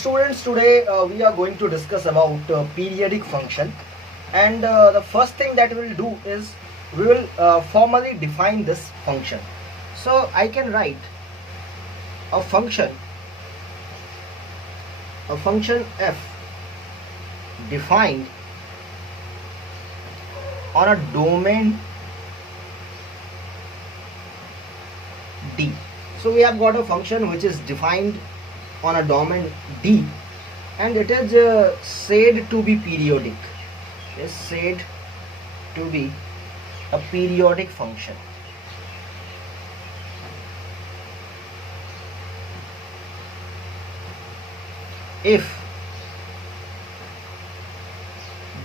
students, today we are going to discuss about periodic function, and the first thing that we will do is we will formally define this function. So I can write a function f defined on a domain D. So we have got a function which is defined on a domain D, and it is said to be periodic. Is said to be a periodic function. If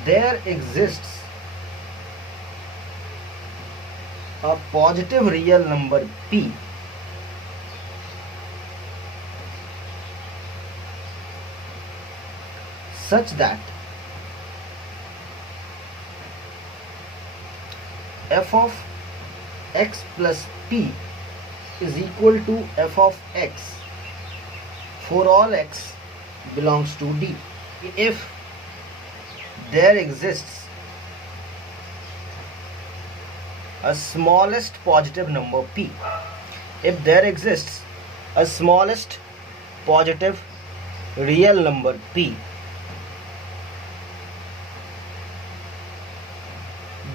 there exists a positive real number p such that f of x plus p is equal to f of x for all x belongs to D. If there exists a smallest positive number p, if there exists a smallest positive real number p,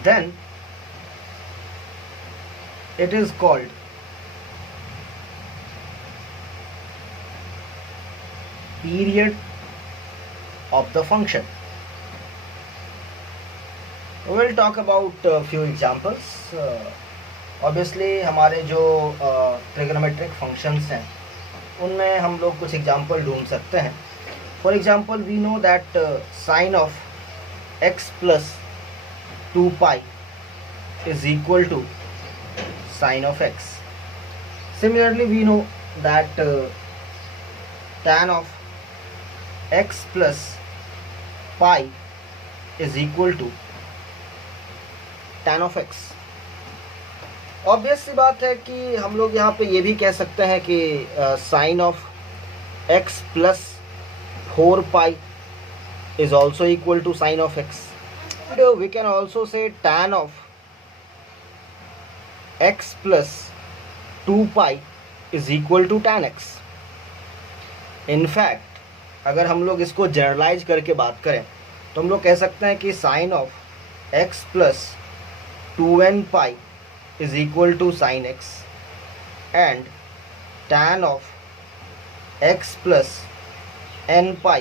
then it is called period of the function. We will talk about a few examples. Obviously हमारे जो trigonometric functions हैं उनमें हम लोग कुछ example ढूंढ सकते हैं. For example, we know that sine of x plus 2 pi is equal to sine of x. Similarly, we know that tan of x plus pi is equal to tan of x. Obvious सी बात है कि हम लोग यहाँ पे ये भी कह सकते हैं कि sine of x plus 4 pi is also equal to sine of x. And we can also say tan of x plus 2 pi is equal to tan x. In fact, अगर हम लोग इसको जनरलाइज करके बात करें तो हम लोग कह सकते हैं कि sine of x plus 2n pi is equal to sin x and tan of x plus n pi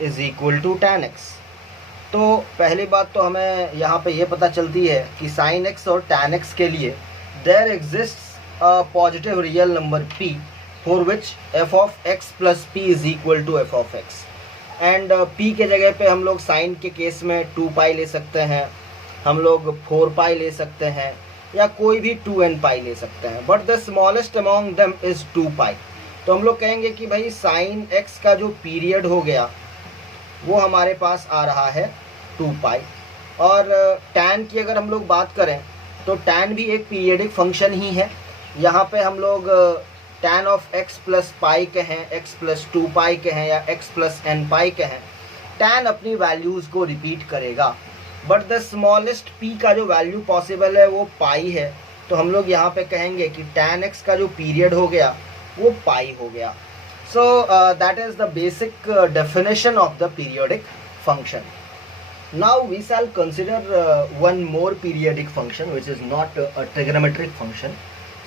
is equal to tan x. तो पहली बात तो हमें यहाँ पे ये पता चलती है कि sin x और tan x के लिए there exists a positive real number p for which f of x plus p is equal to f of x. and p के जगह पे हम लोग sin के केस में 2 पाई ले सकते हैं, हम लोग 4 पाई ले सकते हैं, या कोई भी 2n पाई ले सकते हैं. But the smallest among them is 2 पाई. तो हम लोग कहेंगे कि भाई साइन x का जो पीरियड हो गया वो हमारे पास आ रहा है 2 पाई. और tan की अगर हम लोग बात करें तो tan भी एक पीरियडिक फंक्शन ही है. यहाँ पे हम लोग tan of x plus pi कहें, x प्लस 2 पाई कहें या x प्लस n पाई कहें, tan अपनी वैल्यूज़ को रिपीट करेगा. बट द स्मॉलेस्ट p का जो वैल्यू पॉसिबल है वो पाई है. तो हम लोग यहाँ पे कहेंगे कि tan x का जो पीरियड हो गया वो पाई हो गया. So that is the basic definition of the periodic function. Now we shall consider one more periodic function which is not a trigonometric function.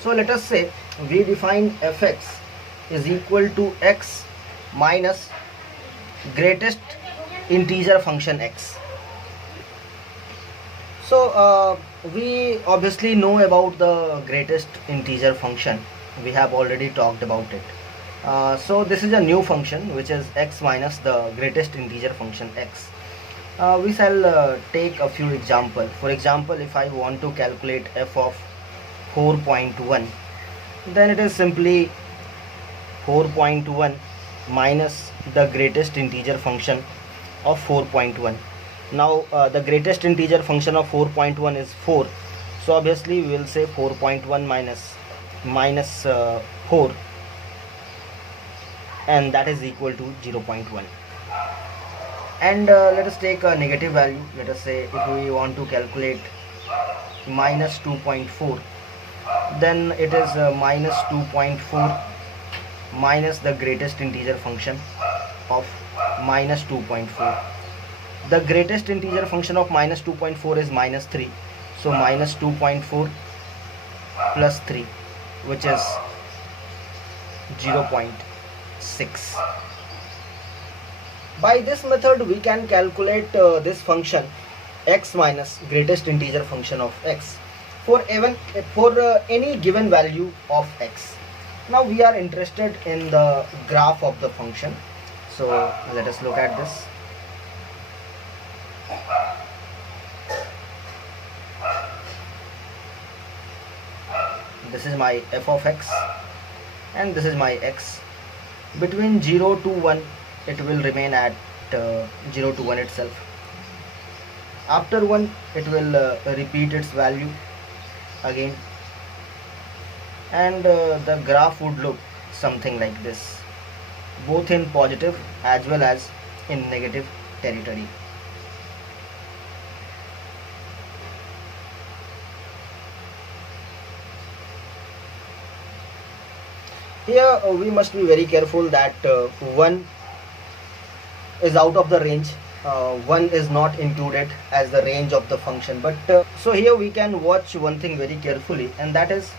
So let us say we define f(x) is equal to x minus greatest integer function x. So we obviously know about the greatest integer function. We have already talked about it. So this is a new function which is x minus the greatest integer function x. We shall take a few examples. For example, if I want to calculate f of 4.1, then it is simply 4.1 minus the greatest integer function of 4.1. Now the greatest integer function of 4.1 is 4, so obviously we will say 4.1 minus 4 and that is equal to 0.1. And let us take a negative value. Let us say if we want to calculate minus 2.4, then it is minus 2.4 minus the greatest integer function of minus 2.4. The greatest integer function of minus 2.4 is minus 3. So minus 2.4 plus 3, which is 0.6. By this method we can calculate this function x minus greatest integer function of x for any given value of x. Now we are interested in the graph of the function, so let us look at this. This is my f of x and this is my x. Between 0 to 1 it will remain at 0 to 1 itself. After 1 it will repeat its value again, and the graph would look something like this, both in positive as well as in negative territory. Here we must be very careful that 1 is out of the range. 1 is not included as the range of the function, but so here we can watch one thing very carefully, and that is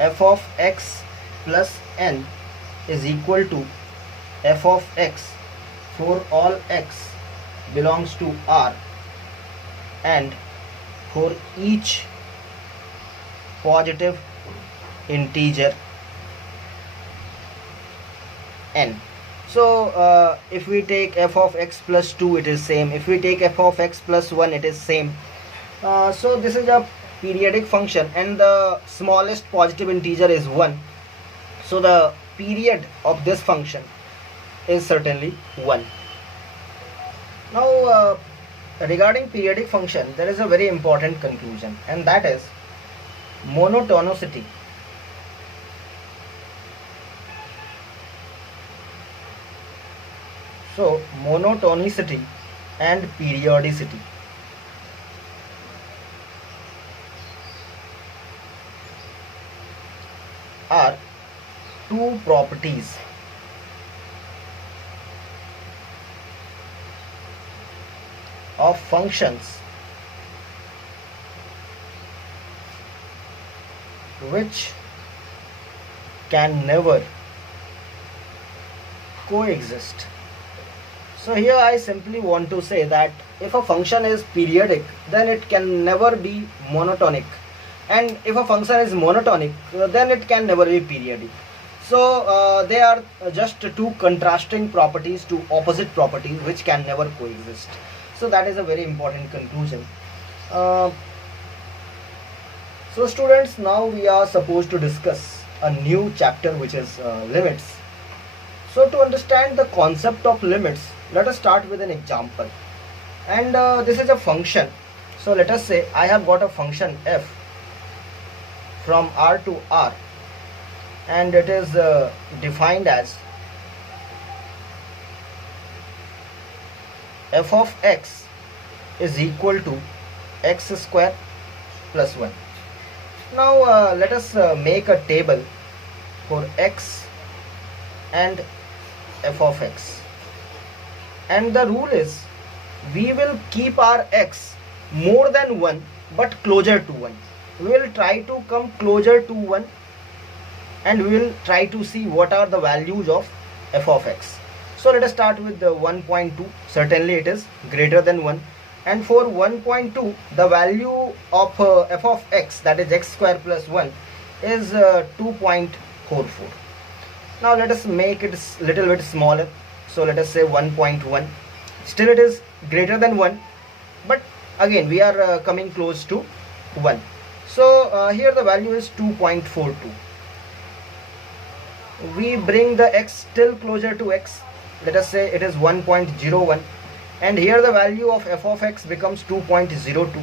f of x plus n is equal to f of x for all x belongs to R and for each positive integer n. So if we take f of x plus 2, it is same. If we take f of x plus 1, it is same. So this is a periodic function and the smallest positive integer is 1. So the period of this function is certainly 1. Now regarding periodic function, there is a very important conclusion, and that is monotonicity. So monotonicity and periodicity are two properties of functions which can never coexist. So here I simply want to say that if a function is periodic, then it can never be monotonic, and if a function is monotonic, then it can never be periodic. So they are just two contrasting properties, two opposite properties which can never coexist. So that is a very important conclusion. So students, now we are supposed to discuss a new chapter, which is limits. So to understand the concept of limits, let us start with an example. And this is a function. So let us say I have got a function f from R to R, and it is defined as f of x is equal to x square plus 1. Now let us make a table for x and f of x, and the rule is we will keep our x more than 1 but closer to 1. We will try to come closer to 1, and we will try to see what are the values of f of x. So let us start with the 1.2. Certainly it is greater than 1, and for 1.2 the value of f of x, that is x square plus 1, is 2.44. Now let us make it little bit smaller. So let us say 1.1. Still it is greater than 1, but again we are coming close to 1. So here the value is 2.42. We bring the x still closer to x. Let us say it is 1.01, and here the value of f of x becomes 2.02.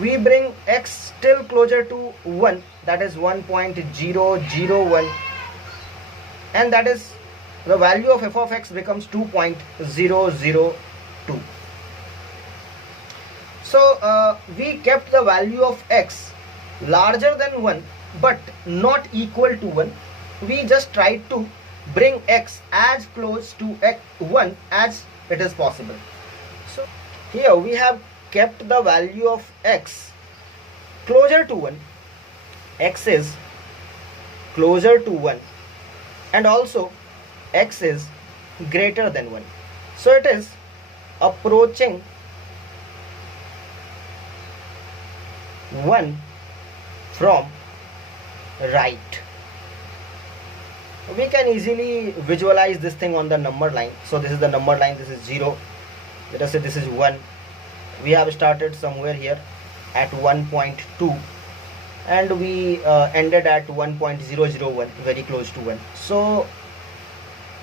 We bring x still closer to 1, that is 1.001, and that is the value of f of x becomes 2.002. So we kept the value of x larger than 1 but not equal to 1. We just tried to bring x as close to 1 as it is possible. So here we have kept the value of x closer to 1. X is closer to 1 and also x is greater than 1. So it is approaching 1 from right. We can easily visualize this thing on the number line. So this is the number line, this is 0. Let us say this is 1. We have started somewhere here at 1.2 and we ended at 1.001, very close to 1. So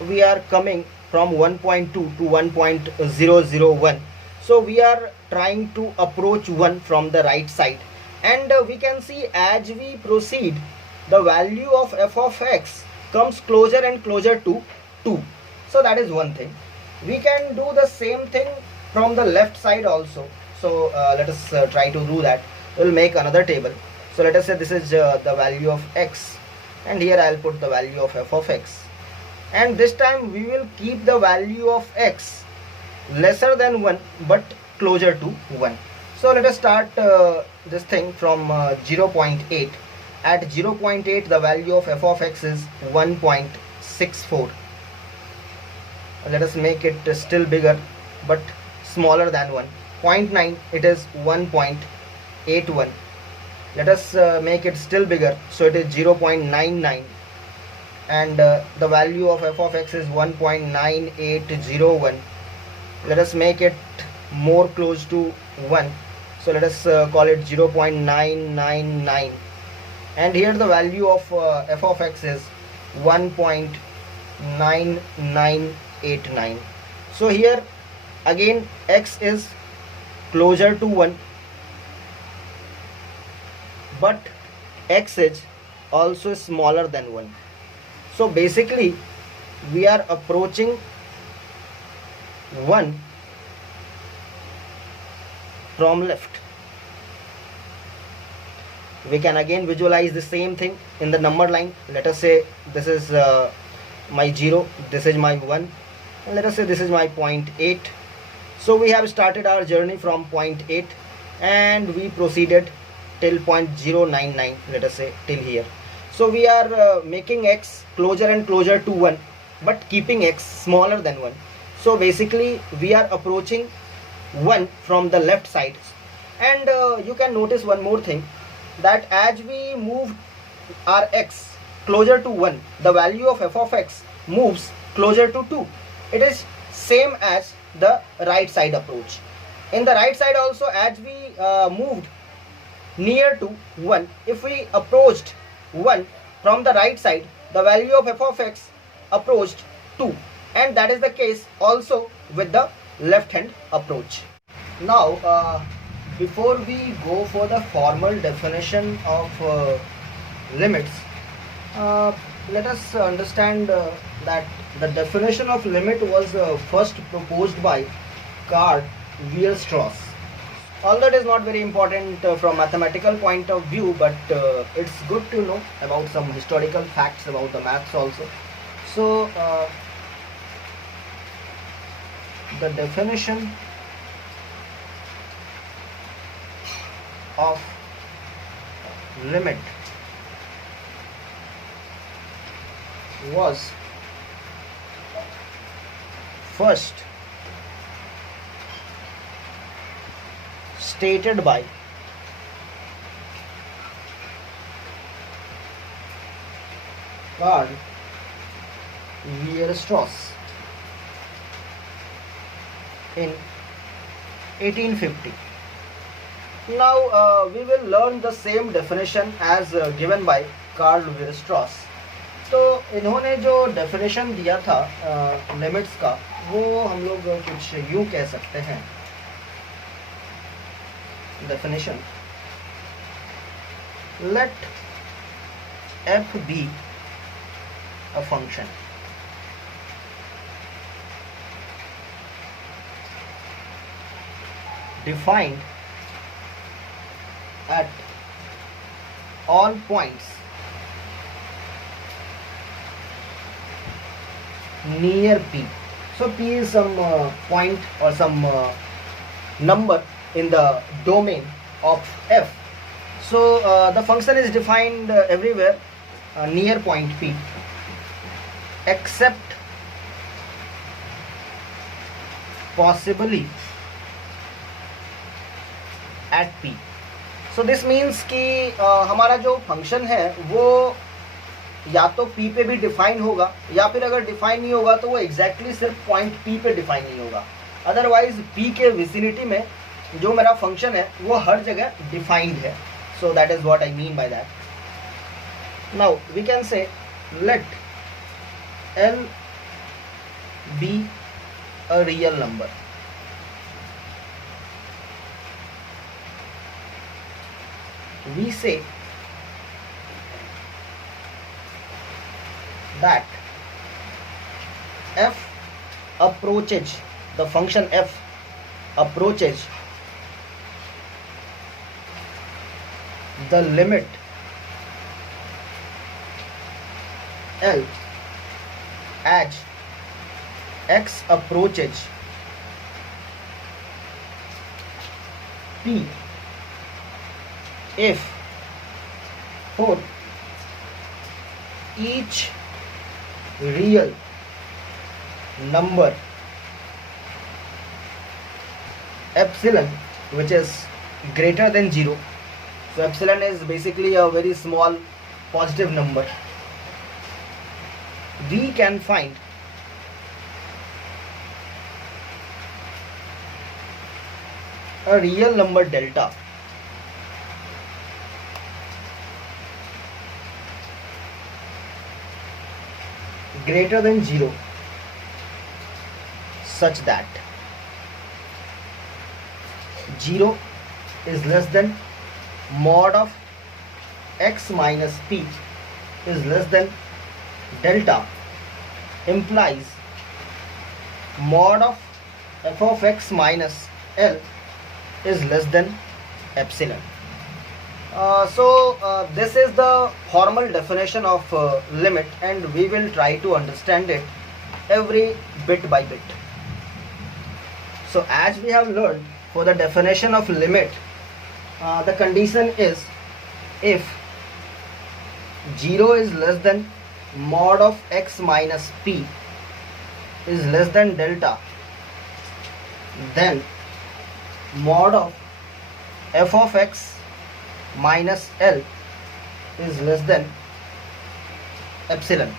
we are coming from 1.2 to 1.001. So we are trying to approach 1 from the right side, and we can see as we proceed the value of f of x comes closer and closer to 2. So that is one thing. We can do the same thing from the left side also. So let us try to do that. We'll make another table. So let us say this is the value of x, and here I'll put the value of f of x, and this time we will keep the value of x lesser than 1 but closer to 1. So let us start this thing from 0.8. At 0.8 the value of f of x is 1.64. Let us make it still bigger but smaller than 1. 0.9 it is 1.81. Let us make it still bigger, so it is 0.99, and the value of f of x is 1.9801. Let us make it more close to 1, so let us call it 0.999, and here the value of f of x is 1.9989. So here again x is closer to 1 but x is also smaller than 1. So basically we are approaching 1 from left. We can again visualize the same thing in the number line. Let us say this is my 0, this is my 1, and let us say this is my 0.8. So we have started our journey from 0.8 and we proceeded till 0.099, let us say till here. So we are making x closer and closer to 1 but keeping x smaller than 1. So basically we are approaching 1 from the left side, and you can notice one more thing, that as we move our x closer to 1, the value of f of x moves closer to 2. It is same as the right side approach. In the right side also, as we moved near to 1, if we approached 1 from the right side, the value of f of x approached 2, and that is the case also with the left hand approach. Now before we go for the formal definition of limits, let us understand that the definition of limit was first proposed by Karl Weierstrass. Although it is not very important from mathematical point of view, but it's good to know about some historical facts about the maths also. So the definition of limit was first stated by Karl Weierstrass in 1850. Now we will learn the same definition as given by Karl Weierstrass. तो इन्होंने जो definition दिया था limits का, वो हम लोग कुछ यूँ कह सकते हैं. Definition: let f be a function defined at all points near P. So P is some point or some number in the domain of F. So the function is defined everywhere near point P except possibly at P. So this means कि हमारा जो function है वो या तो P पे भी define होगा, या फिर अगर डिफाइन नहीं होगा तो वो एग्जैक्टली सिर्फ पॉइंट P पे डिफाइन नहीं होगा. अदरवाइज P के विसिनिटी में जो मेरा फंक्शन है वो हर जगह डिफाइंड है. So that is what I mean by that. Now we can say let L be a real number. We say that f approaches, the function f approaches the limit L as x approaches P if for each real number epsilon which is greater than 0. So epsilon is basically a very small positive number. We can find a real number delta greater than 0 such that 0 is less than mod of x minus p is less than delta, implies mod of f of x minus L is less than epsilon. So this is the formal definition of limit, and we will try to understand it every bit by bit. So as we have learned, for the definition of limit, the condition is if 0 is less than mod of x minus p is less than delta, then mod of f of x minus L is less than epsilon.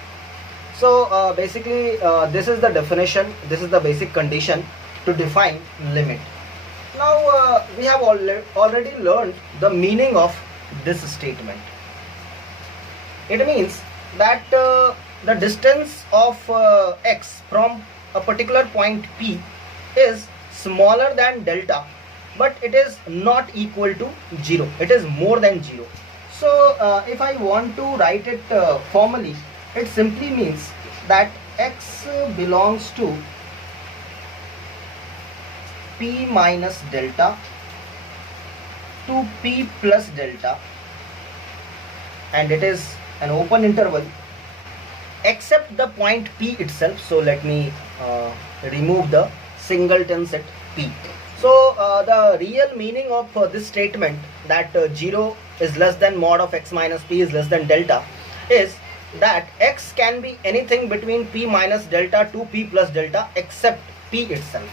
So basically this is the definition, this is the basic condition to define limit. Now we have already learned the meaning of this statement. It means that the distance of x from a particular point P is smaller than delta, but it is not equal to 0. It is more than 0. So if I want to write it formally, it simply means that x belongs to P minus delta to P plus delta, and it is an open interval except the point P itself. So let me remove the singleton set P. So the real meaning of this statement that 0 is less than mod of x minus p is less than delta is that x can be anything between p minus delta to p plus delta except p itself.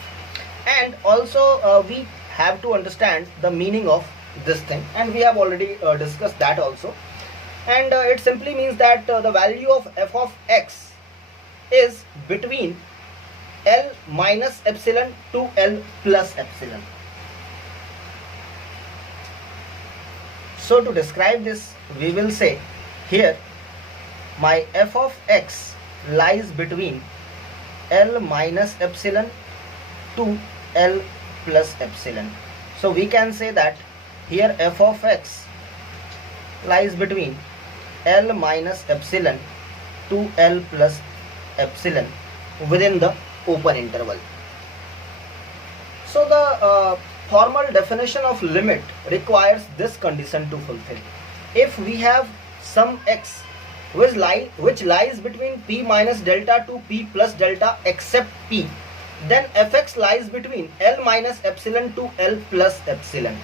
And also we have to understand the meaning of this thing, and we have already discussed that also. And it simply means that the value of f of x is between L minus epsilon to L plus epsilon. So to describe this, we will say here my f of x lies between L minus epsilon to L plus epsilon. So we can say that here f of x lies between L minus epsilon to L plus epsilon within the open interval. So the formal definition of limit requires this condition to fulfill. If we have some x which lies between p minus delta to p plus delta except p, then fx lies between L minus epsilon to L plus epsilon.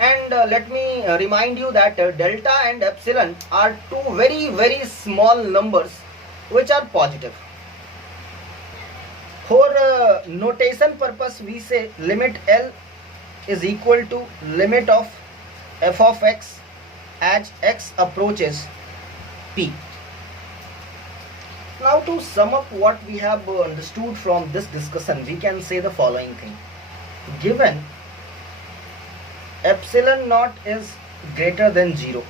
And let me remind you that delta and epsilon are two very very small numbers which are positive. For notation purpose, we say limit L is equal to limit of f of x as x approaches p. Now, to sum up what we have understood from this discussion, we can say the following thing. Given epsilon naught is greater than 0,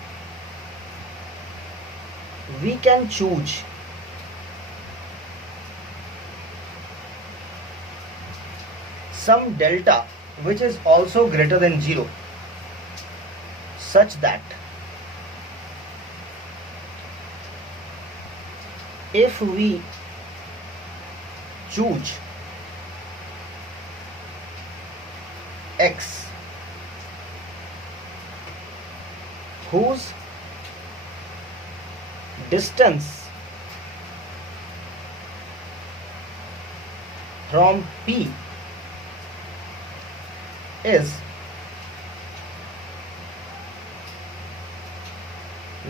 we can choose some delta which is also greater than 0, such that if we choose x whose distance from P is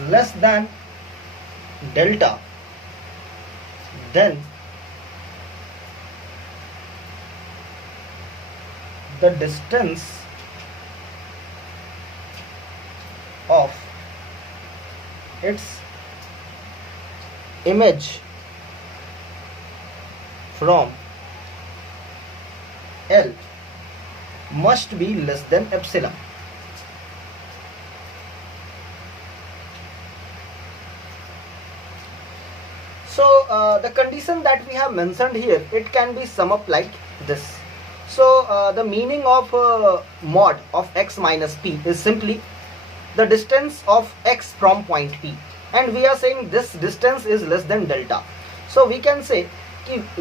less than delta, then the distance of its image from L must be less than epsilon. So the condition that we have mentioned here, it can be summed up like this. So the meaning of mod of x minus p is simply the distance of x from point P, and we are saying this distance is less than delta. So we can say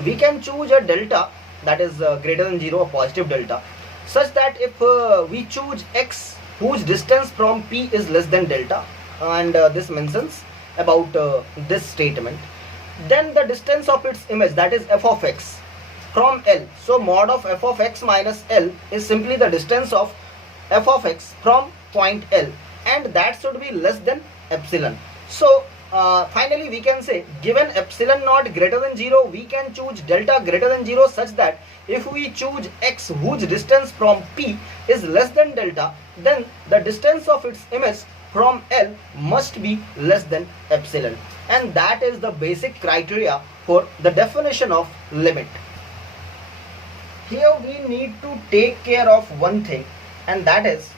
we can choose a delta that is greater than 0, a positive delta, such that if we choose x whose distance from P is less than delta, and this mentions about this statement, then the distance of its image, that is f of x, from L. So mod of f of x minus L is simply the distance of f of x from point L, and that should be less than epsilon. So finally we can say, given epsilon naught greater than 0, we can choose delta greater than 0, such that if we choose x whose distance from P is less than delta, then the distance of its image from L must be less than epsilon. And that is the basic criteria for the definition of limit. Here we need to take care of one thing, and that is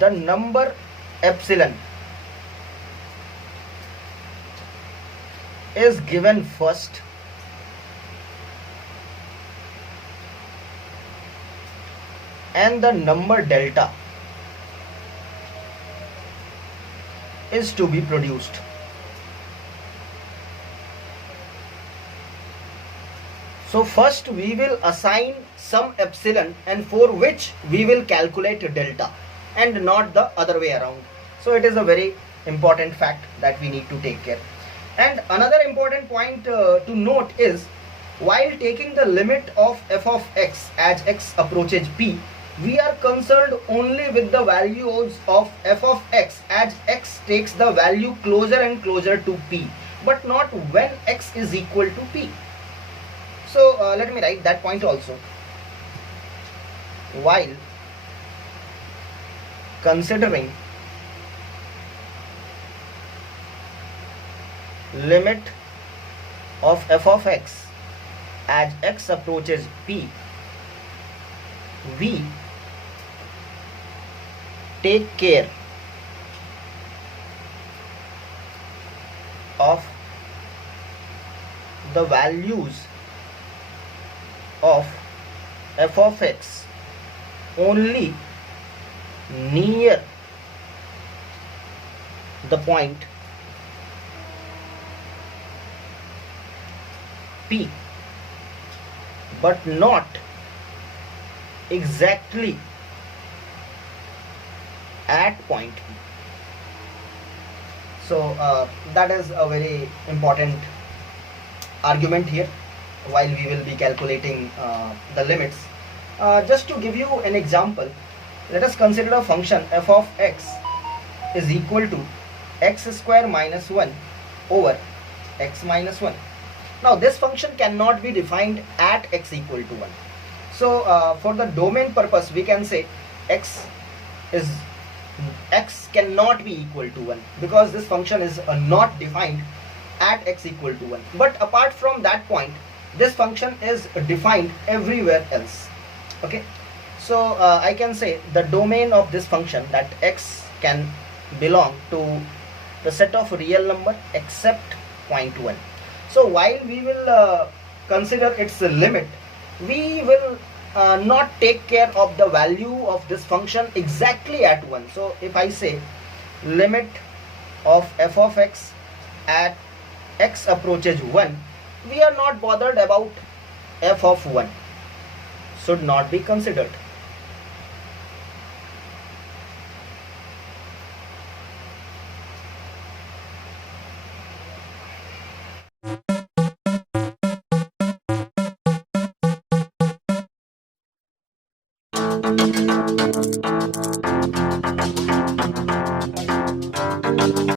the number epsilon is given first, and the number delta is to be produced. So first we will assign some epsilon, and for which we will calculate delta, and not the other way around. So it is a very important fact that we need to take care. And another important point to note is, while taking the limit of f of x as x approaches P, we are concerned only with the values of f of x as x takes the value closer and closer to P, but not when x is equal to P. So let me write that point also. While considering limit of f of x as x approaches P, we take care of the values of f of x only near the point P, but not exactly at point P. So that is a very important argument here while we will be calculating the limits. Just to give you an example, let us consider a function f of x is equal to x square minus 1 over x minus 1. Now this function cannot be defined at x equal to 1. So for the domain purpose we can say x cannot be equal to 1 because this function is not defined at x equal to 1. But apart from that point, this function is defined everywhere else. Okay, so I can say the domain of this function, that x can belong to the set of real number except point 1. So while we will consider its limit, we will not take care of the value of this function exactly at 1. So if I say limit of f of x at x approaches 1, we are not bothered about f of 1, should not be considered.